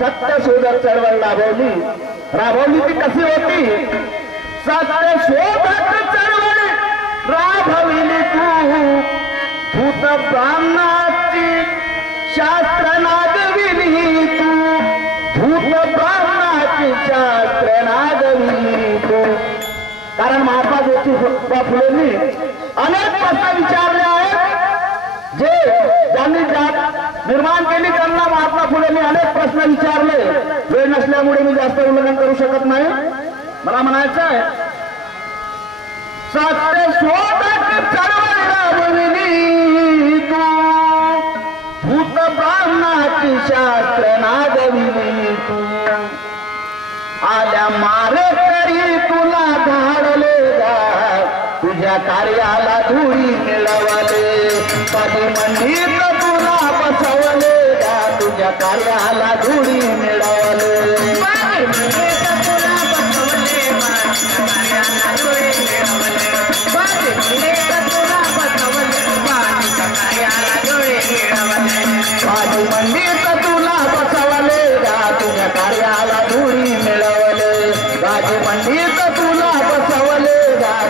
सत्यशोधक चळवळ राबवली ती कशी होती? सत्यशोधक चळवळ राबविली तू भूत ब्राह्मणाची शास्त्र नागविली तू भूत ब्राह्मणाची शास्त्र नागविली तू। कारण महात्मा ज्योतिबा फुलेंनी अनेक प्रश्न विचारले आहेत जे ज्यांनी निर्माण केली त्यांना महात्मा फुलेंनी अनेक प्रश्न विचारले। वेळ नसल्यामुळे मी जास्त उल्लेख करू शकत नाही। मला म्हणायचं आहे सत्यशोधक चळवळ राबविली तू भूत ब्राह्मणाची शास्त्र नागविली तू आल्या मारेकरी तुला धाडले तुझ्या कार्याला धुळी मिळवले कधी मंडीत तुला बसवले तुझ्या कार्याला धुळी मिळवले माझी मंडीत तुला बसवले तुझ्या कार्याला धुळी मिळवले माझी मंडीत तुला बसवले तुझ्या कार्याला धुळी मिळवले माझी मंडीत तुला बसवले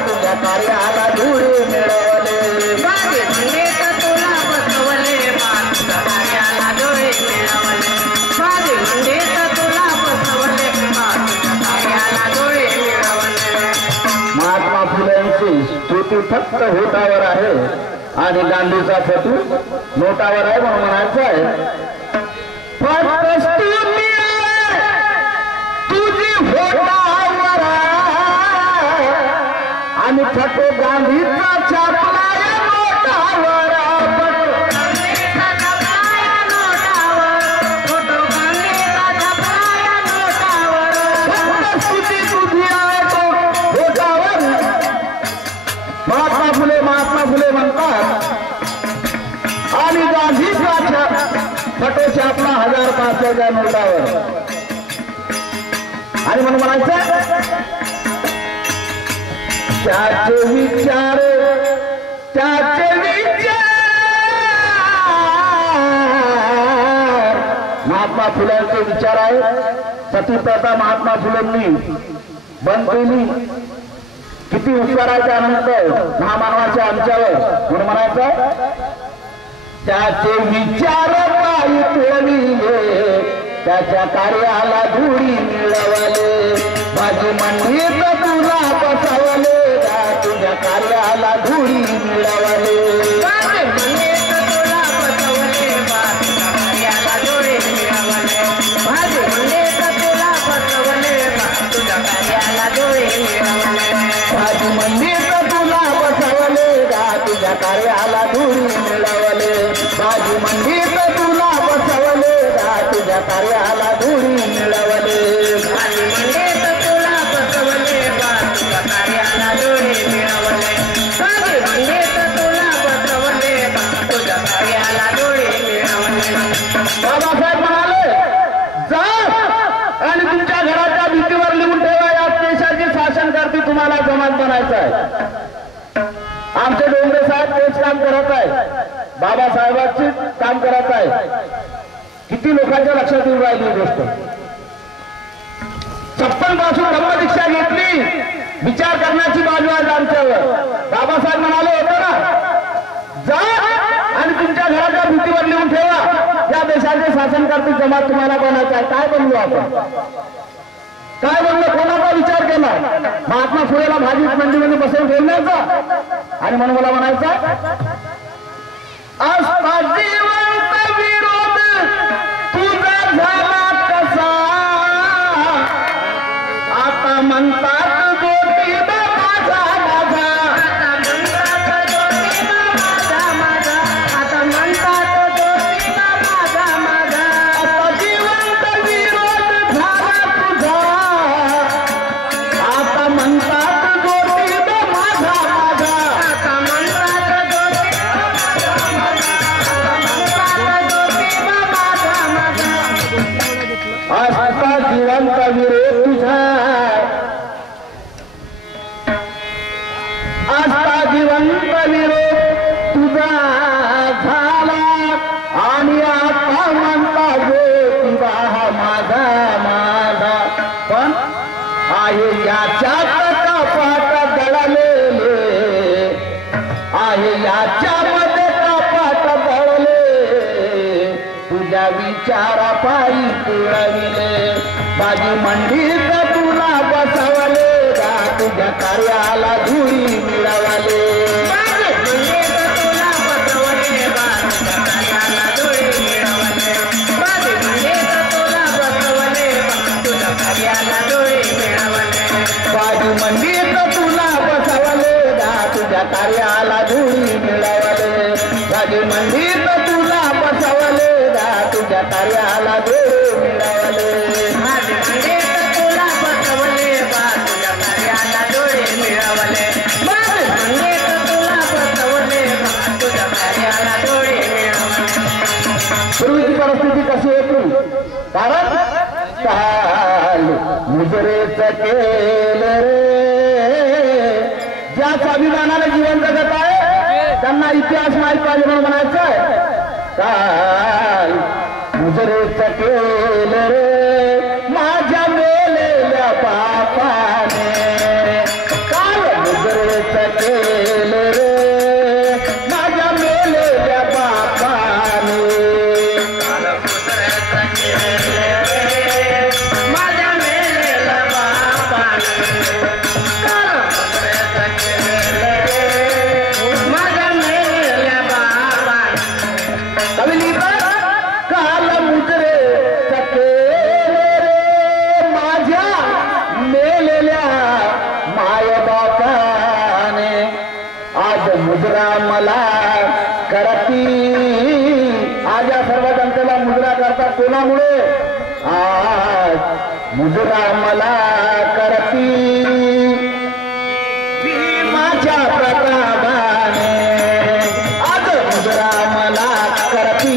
तुझ्या कार्याला धुळी मिळवले माझी मंडीत तुला बसवले तुझ्या कार्याला धुळी मिळवले। महात्मा फुलेंची स्तुती फक्त होटावर आहे आणि गांधीचा फोटो नोटावर आहे म्हणून म्हणायचं आहे फक्त स्तुती तुझी होटावर आणि फोटो गांधीचा छापला नोटावर महात्मा फुले म्हणतात आणि गांधीचा फोटो छापला 1500च्या नोटावर आणि म्हणून म्हणायचं त्याचे विचार महात्मा फुल्यांचे विचार आहेत। सतीप्रथा महात्मा फुलेंनी बंद केली। किती उपकाराच्या आनंद महामानवाच्या आमच्यावर म्हणून म्हणायचं त्याचे विचार पायी ठेविले त्याच्या कार्याला धुळी मिळवले माझी मंडीत तुला बसवले तुझ्या कार्याला धुळी मिळवले माझी मंडीत तुला बसवले कार्याला धुळी मिळवले माझी मंडीत तुला बसवले तुझ्या कार्याला धुळी मिळवले माझी मंडीत तुला बसवले तुझ्या कार्याला धुळी मिळवले माझी मंडीत तुला बसवले तुझ्या कार्याला धुळी मिळवले माझी मंडीत तुला बसवले तुझ्या कार्याला धुळी मिळवले माझी मंडीत तुला बसवले तुझ्या कार्याला धुळी मिळवले। बाबासाहेब म्हणाले जा आणि तुमच्या घराच्या भिंतीवर लिहून ठेवा या देशाची शासनकर्ती तुम्हाला जमात बनायचं आहे। आमचे डोंगरे साहेब तेच काम करत आहे बाबासाहेबांचे काम करत आहे। किती लोकांच्या लक्षात येऊन राहिली ही गोष्ट 56 पासून धम्मदीक्षा घेतली विचार करण्याची बाजू आहे आमच्यावर। बाबासाहेब म्हणाले होते ना जा आणि तुमच्या घराच्या भिंतीवर लिहून ठेवा या देशाचे शासनकर्ती जमात तुम्हाला बनायचं आहे। काय बनलो आपण काय बनलं कोणाचा विचार केला महात्मा फुलेला भाजी मंडीमध्ये बसवून ठेवण्याचा आणि म्हणून मला म्हणायचं जिवंत विरोध तुझा झाला कसा आता म्हणतात ज्योतिबा माझा माझा आता म्हणतात ज्योतिबा माझा माझा आता जिवंत विरोध झाला तुझा आता म्हणतात ज्योतिबा माझा माझा आता म्हणतात आता जिवंत विरोध तुझा आता जिवंत विरोध तुझा झाला आणि आता म्हणता ज्योतिबा माझा आहे याच्यात कपाट दळलेले, आहे याच्यामध्ये कपाट दळले, तुझ्या विचारा पायी तुळविले, माझी मंडीत तुला बसवले, तुझ्या कार्याला धुळी मिळवले, बाजू मंडीत तुला बसवले, तुझ्या कार्याला धुळी मिळवले, बाजू मंडीत तुला बसवले, तुझ्या कार्याला धुळी मिळवले, तुला बसवले, तुझ्या कार्याला धुळी मिळवले, तुला बसवले, तुझ्या कार्याला धुळी मिळवले. पूर्वीची परिस्थिती कशी होती? कारण काल मुजरेच केले रे, ज्या स्वाभिमानाने जीवन जगत आहे त्यांना इतिहास माहित पाहिजे म्हणून म्हणायचं. काल मुजरेच केले रे माझ्या मेलेल्या बापाने, काल मुजरेच केले रे माझ्या मेलेल्या बापाने, मुजरा मला करती. आज या सर्व जनतेला मुजरा करतात कोणामुळे? आज मुजरा मला करती माझ्या प्रतापाने, आज मुजरा मला करती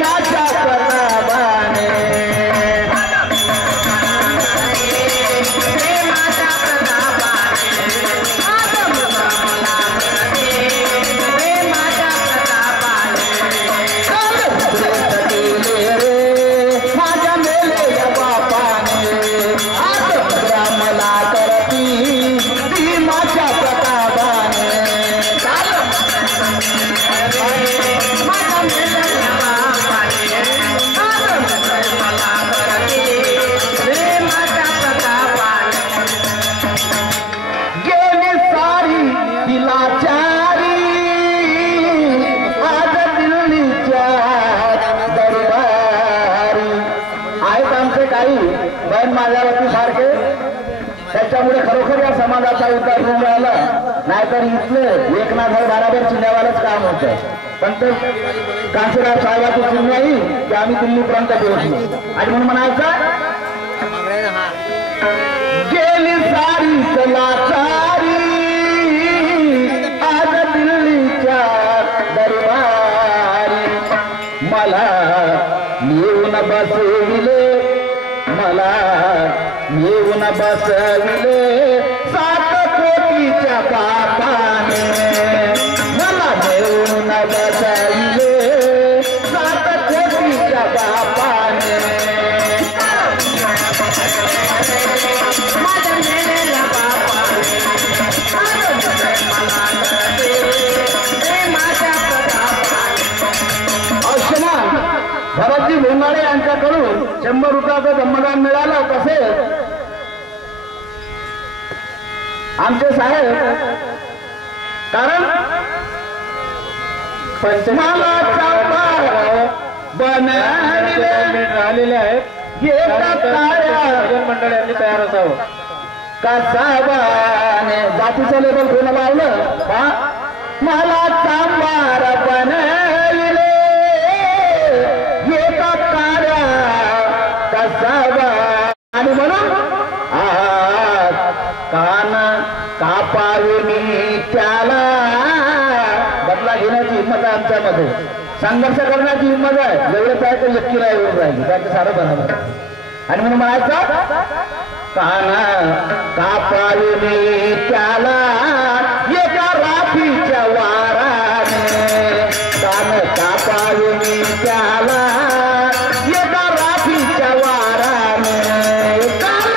माझ्या प्रतापाने, माझ्यावरती सारखे. त्याच्यामुळे खरोखर या समाजाचा उद्धार होऊन राहिला, नाहीतर इथलं एकनाथ बराबर चिन्हवालंच काम होतं. पण ते कांशीराव साहेबाची चिन्ह आई की आम्ही दिल्लीपर्यंत पोहोचलो. आणि म्हणून म्हणायचं गेली सारी चलाचारी आज दिल्लीच्या दरबारी, मला येऊन बसविले, मला येऊन बसविले 7 कोटीच्या बापाने, मला येऊन बसविले 7 कोटीच्या बापाने, माझ्या मेलेल्या बापाने, माझ्या आयुष्यमान भरतजी भोंगाडे यांच्याकडून 100 रुपयाचं जन्मदान मिळालं. तसेच आमचे साहेब, कारण पंचमालाचा बनलेले आहेत, भजन मंडळ यांनी तयार असावं. कसाबाने जातीचं लेबल कोण लावलं? मला चांबार बनविले एका कार्या कसाबा. आणि म्हणून आज कान कापावे मी त्याला. बदला घेण्याची हिंमत आहे आमच्यामध्ये, संघर्ष करण्याची हिंमत आहे. एवढंच आहे तर एकटीला येऊन राहिली, बाकी सारं बनवलं. आणि म्हणून म्हणायचं कान कापावे मी त्याला एका राफीच्या वाराने, कान कापावे मी त्याला एका राफीच्या वाराने, कान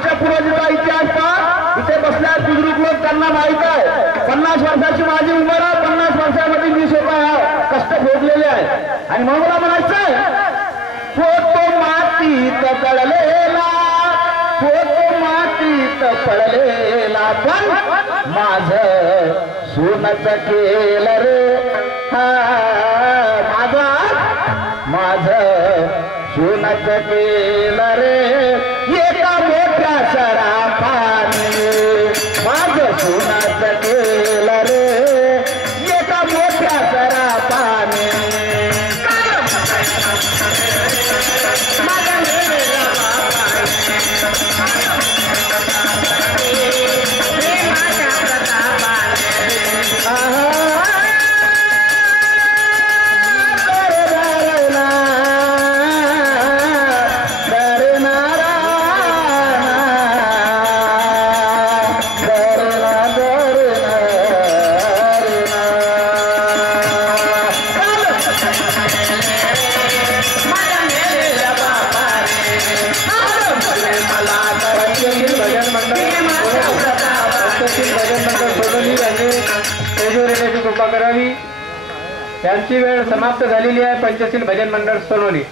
आमच्या पूर्वजांचा इतिहास पहा. इथे बसल्या बुजुर्ग लोक, त्यांना माहित आहे 50 वर्षाची माझी उमर आहे. 50 वर्षामध्ये मी स्वतः कष्ट भोगलेले आहे. आणि म्हणून मला म्हणायचं आहे, फोटो मातीत पडलेला, फोटो मातीत पडलेला, पण माझं सोनच केलं रे. माझं सोनच केलं रे एका मोठ्या सराफाने. माझं सोनच केलं रे एका मोठ्या सराफाने. कृपा करावी. यांची वेळ समाप्त झालेली आहे. पंचशील भजन मंडळ सोनोली.